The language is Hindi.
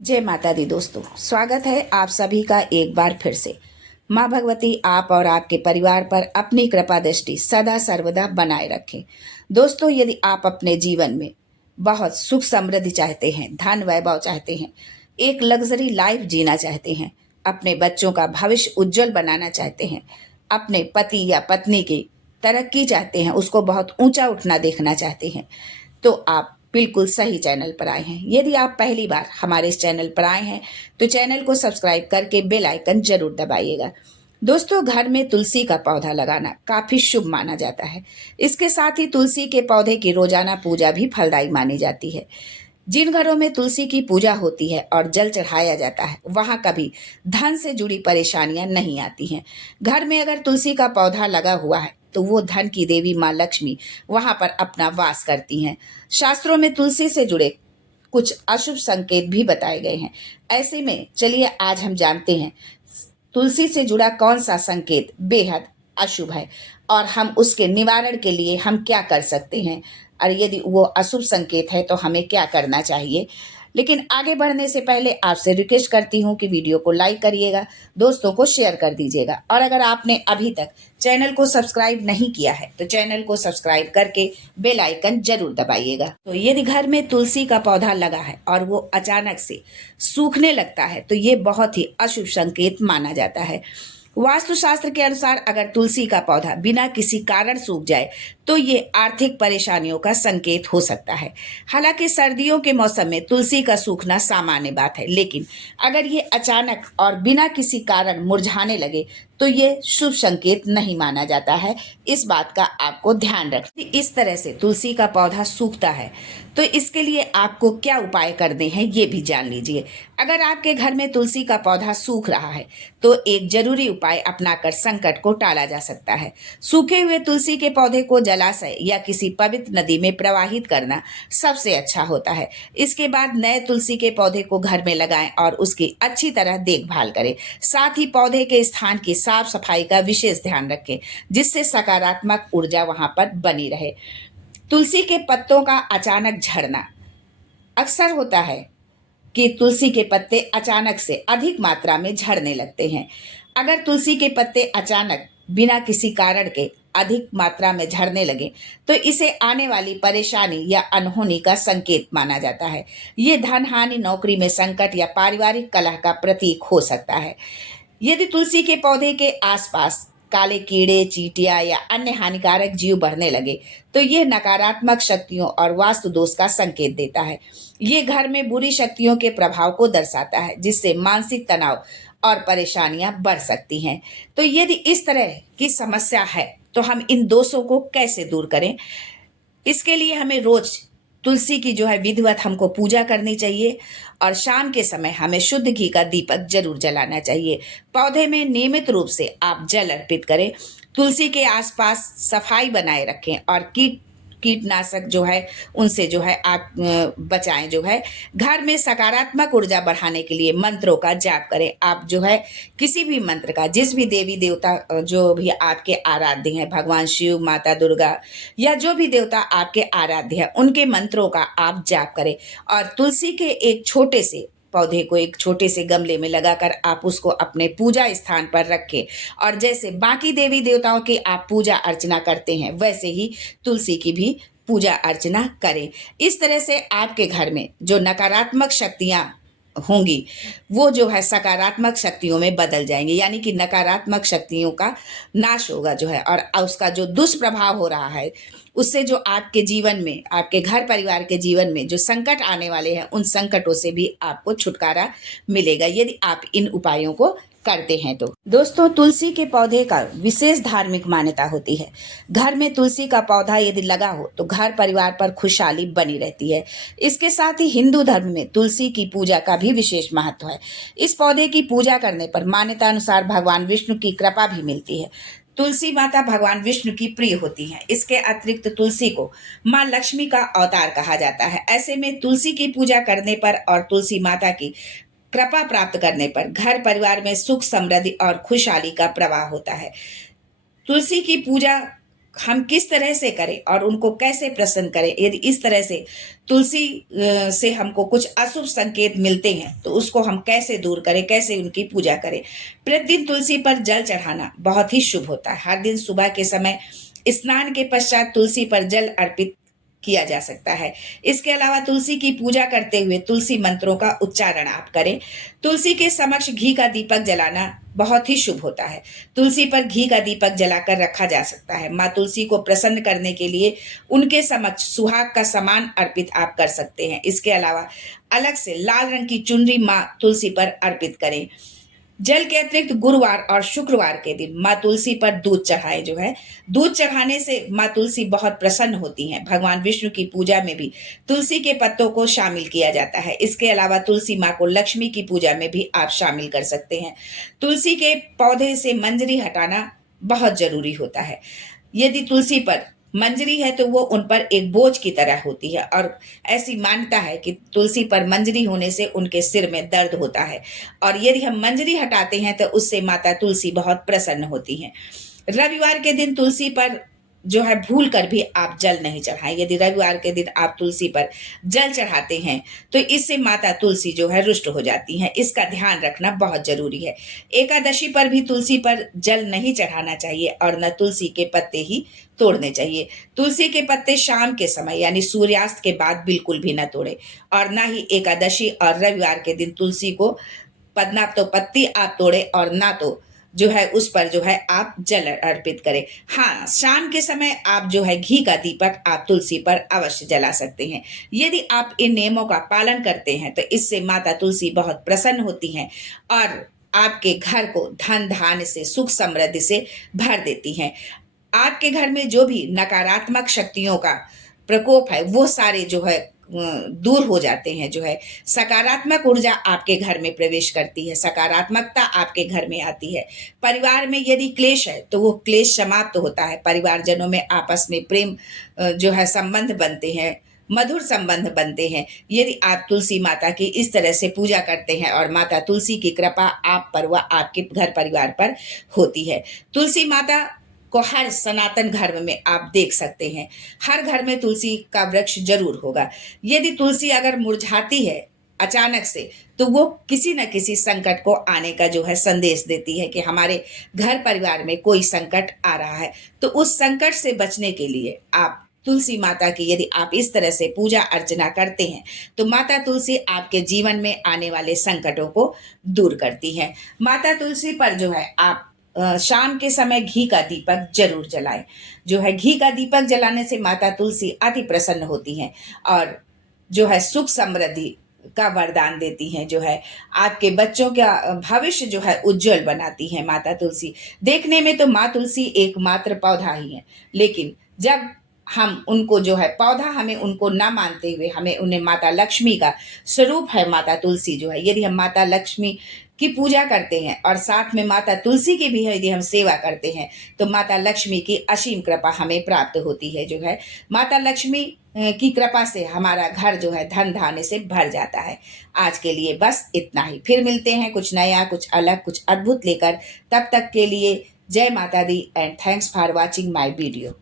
जय माता दी दोस्तों, स्वागत है आप सभी का एक बार फिर से। माँ भगवती आप और आपके परिवार पर अपनी कृपा दृष्टि सदा सर्वदा बनाए रखें। दोस्तों, यदि आप अपने जीवन में बहुत सुख समृद्धि चाहते हैं, धन वैभव चाहते हैं, एक लग्जरी लाइफ जीना चाहते हैं, अपने बच्चों का भविष्य उज्जवल बनाना चाहते हैं, अपने पति या पत्नी की तरक्की चाहते हैं, उसको बहुत ऊंचा उठना देखना चाहते हैं, तो आप बिल्कुल सही चैनल पर आए हैं। यदि आप पहली बार हमारे इस चैनल पर आए हैं तो चैनल को सब्सक्राइब करके बेल आइकन जरूर दबाइएगा। दोस्तों, घर में तुलसी का पौधा लगाना काफी शुभ माना जाता है। इसके साथ ही तुलसी के पौधे की रोजाना पूजा भी फलदायी मानी जाती है। जिन घरों में तुलसी की पूजा होती है और जल चढ़ाया जाता है, वहां कभी धन से जुड़ी परेशानियां नहीं आती हैं। घर में अगर तुलसी का पौधा लगा हुआ है तो वो धन की देवी माँ लक्ष्मी वहां पर अपना वास करती हैं। शास्त्रों में तुलसी से जुड़े कुछ अशुभ संकेत भी बताए गए हैं। ऐसे में चलिए आज हम जानते हैं तुलसी से जुड़ा कौन सा संकेत बेहद अशुभ है और हम उसके निवारण के लिए हम क्या कर सकते हैं, और यदि वो अशुभ संकेत है तो हमें क्या करना चाहिए। लेकिन आगे बढ़ने से पहले आपसे रिक्वेस्ट करती हूँ कि वीडियो को लाइक करिएगा, दोस्तों को शेयर कर दीजिएगा, और अगर आपने अभी तक चैनल को सब्सक्राइब नहीं किया है तो चैनल को सब्सक्राइब करके बेल आइकन जरूर दबाइएगा। तो यदि घर में तुलसी का पौधा लगा है और वो अचानक से सूखने लगता है तो ये बहुत ही अशुभ संकेत माना जाता है। वास्तुशास्त्र के अनुसार अगर तुलसी का पौधा बिना किसी कारण सूख जाए तो ये आर्थिक परेशानियों का संकेत हो सकता है। हालांकि सर्दियों के मौसम में तुलसी का सूखना सामान्य बात है, लेकिन अगर ये अचानक और बिना किसी कारण मुरझाने लगे तो ये शुभ संकेत नहीं माना जाता है। इस बात का आपको ध्यान रखना। इस तरह से तुलसी का पौधा सूखता है तो इसके लिए आपको क्या उपाय करने हैं ये भी जान लीजिए। अगर आपके घर में तुलसी का पौधा सूख रहा है तो एक जरूरी उपाय अपनाकर संकट को टाला जा सकता है। सूखे हुए तुलसी के पौधे को जलाशय या किसी पवित्र नदी में प्रवाहित करना सबसे अच्छा होता है। इसके बाद नए तुलसी के पौधे को घर में लगाएं और उसकी अच्छी तरह देखभाल करें। साथ ही पौधे के स्थान की साफ सफाई का विशेष ध्यान रखें, जिससे सकारात्मक ऊर्जा वहां पर बनी रहे। तुलसी के पत्तों का अचानक झड़ना अक्सर होता है कि तुलसी के पत्ते अचानक से अधिक मात्रा में झड़ने लगते हैं। अगर तुलसी के पत्ते अचानक बिना किसी कारण के अधिक मात्रा में झड़ने लगे तो इसे आने वाली परेशानी या अनहोनी का संकेत माना जाता है। ये धन हानि, नौकरी में संकट या पारिवारिक कलह का प्रतीक हो सकता है। यदि तुलसी के पौधे के आसपास काले कीड़े, चींटियां या अन्य हानिकारक जीव बढ़ने लगे तो यह नकारात्मक शक्तियों और वास्तु दोष का संकेत देता है। ये घर में बुरी शक्तियों के प्रभाव को दर्शाता है, जिससे मानसिक तनाव और परेशानियां बढ़ सकती हैं। तो यदि इस तरह की समस्या है तो हम इन दोषों को कैसे दूर करें? इसके लिए हमें रोज तुलसी की जो है विधिवत हमको पूजा करनी चाहिए, और शाम के समय हमें शुद्ध घी का दीपक जरूर जलाना चाहिए। पौधे में नियमित रूप से आप जल अर्पित करें, तुलसी के आसपास सफाई बनाए रखें और कीटनाशक जो है उनसे जो है आप बचाएं। जो है घर में सकारात्मक ऊर्जा बढ़ाने के लिए मंत्रों का जाप करें। आप जो है किसी भी मंत्र का, जिस भी देवी देवता जो भी आपके आराध्य हैं, भगवान शिव, माता दुर्गा या जो भी देवता आपके आराध्य हैं, उनके मंत्रों का आप जाप करें और तुलसी के एक छोटे से पौधे को एक छोटे से गमले में लगाकर आप उसको अपने पूजा स्थान पर रखें, और जैसे बाकी देवी देवताओं की आप पूजा अर्चना करते हैं वैसे ही तुलसी की भी पूजा अर्चना करें। इस तरह से आपके घर में जो नकारात्मक शक्तियां होंगी वो जो है सकारात्मक शक्तियों में बदल जाएंगी, यानी कि नकारात्मक शक्तियों का नाश होगा जो है, और उसका जो दुष्प्रभाव हो रहा है उससे जो आपके जीवन में, आपके घर परिवार के जीवन में जो संकट आने वाले हैं उन संकटों से भी आपको छुटकारा मिलेगा यदि आप इन उपायों को करते हैं। तो दोस्तों, तुलसी के पौधे का विशेष धार्मिक मान्यता होती है। घर में तुलसी का पौधा यदि लगा हो तो घर परिवार पर खुशहाली बनी रहती है। इसके साथ ही हिंदू धर्म में तुलसी की पूजा का भी विशेष महत्व है। इस पौधे की पूजा करने पर मान्यता अनुसार भगवान विष्णु की कृपा भी मिलती है। तुलसी माता भगवान विष्णु की प्रिय होती हैं। इसके अतिरिक्त तुलसी को माँ लक्ष्मी का अवतार कहा जाता है। ऐसे में तुलसी की पूजा करने पर और तुलसी माता की कृपा प्राप्त करने पर घर परिवार में सुख, समृद्धि और खुशहाली का प्रवाह होता है। तुलसी की पूजा हम किस तरह से करें और उनको कैसे प्रसन्न करें। यदि इस तरह से तुलसी से हमको कुछ अशुभ संकेत मिलते हैं तो उसको हम कैसे दूर करें, कैसे उनकी पूजा करें। प्रतिदिन तुलसी पर जल चढ़ाना बहुत ही शुभ होता है। हर दिन सुबह के समय स्नान के पश्चात तुलसी पर जल अर्पित किया जा सकता है। इसके अलावा तुलसी की पूजा करते हुए तुलसी मंत्रों का उच्चारण आप करें। तुलसी के समक्ष घी का दीपक जलाना बहुत ही शुभ होता है। तुलसी पर घी का दीपक जलाकर रखा जा सकता है। माँ तुलसी को प्रसन्न करने के लिए उनके समक्ष सुहाग का सामान अर्पित आप कर सकते हैं। इसके अलावा अलग से लाल रंग की चुनरी माँ तुलसी पर अर्पित करें। जल के अतिरिक्त गुरुवार और शुक्रवार के दिन माँ तुलसी पर दूध चढ़ाए। दूध चढ़ाने से माँ तुलसी बहुत प्रसन्न होती हैं। भगवान विष्णु की पूजा में भी तुलसी के पत्तों को शामिल किया जाता है। इसके अलावा तुलसी माँ को लक्ष्मी की पूजा में भी आप शामिल कर सकते हैं। तुलसी के पौधे से मंजरी हटाना बहुत जरूरी होता है। यदि तुलसी पर मंजरी है तो वो उन पर एक बोझ की तरह होती है और ऐसी मान्यता है कि तुलसी पर मंजरी होने से उनके सिर में दर्द होता है और यदि हम मंजरी हटाते हैं तो उससे माता तुलसी बहुत प्रसन्न होती हैं। रविवार के दिन तुलसी पर भूल कर भी आप जल नहीं चढ़ाएं। यदि रविवार के दिन आप तुलसी पर जल चढ़ाते हैं तो इससे माता तुलसी रुष्ट हो जाती हैं। इसका ध्यान रखना बहुत जरूरी है। एकादशी पर भी तुलसी पर जल नहीं चढ़ाना चाहिए और न तुलसी के पत्ते ही तोड़ने चाहिए। तुलसी के पत्ते शाम के समय यानी सूर्यास्त के बाद बिल्कुल भी न तोड़े और न ही एकादशी और रविवार के दिन तुलसी को ना तो पत्ती आप तोड़े और ना तो उस पर आप जल अर्पित करें। हाँ, शाम के समय आप घी का दीपक आप तुलसी पर अवश्य जला सकते हैं। यदि आप इन नियमों का पालन करते हैं तो इससे माता तुलसी बहुत प्रसन्न होती हैं और आपके घर को धन धान्य से, सुख समृद्धि से भर देती हैं। आपके घर में जो भी नकारात्मक शक्तियों का प्रकोप है वो सारे दूर हो जाते हैं। सकारात्मक ऊर्जा आपके घर में प्रवेश करती है, सकारात्मकता आपके घर में आती है। परिवार में यदि क्लेश है तो वो क्लेश समाप्त होता है। परिवारजनों में आपस में प्रेम संबंध बनते हैं, मधुर संबंध बनते हैं। यदि आप तुलसी माता की इस तरह से पूजा करते हैं और माता तुलसी की कृपा आप पर व आपके घर परिवार पर होती है। तुलसी माता को हर सनातन धर्म में आप देख सकते हैं। हर घर में तुलसी का वृक्ष जरूर होगा। यदि तुलसी अगर मुरझाती है अचानक से तो वो किसी न किसी संकट को आने का संदेश देती है कि हमारे घर परिवार में कोई संकट आ रहा है। तो उस संकट से बचने के लिए आप तुलसी माता की यदि आप इस तरह से पूजा अर्चना करते हैं तो माता तुलसी आपके जीवन में आने वाले संकटों को दूर करती है। माता तुलसी पर आप शाम के समय घी का दीपक जरूर जलाएं। घी का दीपक जलाने से माता तुलसी अति प्रसन्न होती हैं और सुख समृद्धि का वरदान देती हैं। आपके बच्चों का भविष्य उज्जवल बनाती है माता तुलसी। देखने में तो माँ तुलसी एकमात्र पौधा ही है, लेकिन जब हम उनको पौधा हमें उनको ना मानते हुए हमें उन्हें माता लक्ष्मी का स्वरूप है माता तुलसी यदि हम माता लक्ष्मी की पूजा करते हैं और साथ में माता तुलसी की भी यदि हम सेवा करते हैं तो माता लक्ष्मी की असीम कृपा हमें प्राप्त होती है। माता लक्ष्मी की कृपा से हमारा घर धन धान्य से भर जाता है। आज के लिए बस इतना ही। फिर मिलते हैं कुछ नया, कुछ अलग, कुछ अद्भुत लेकर। तब तक के लिए जय माता दी and thanks for watching my video.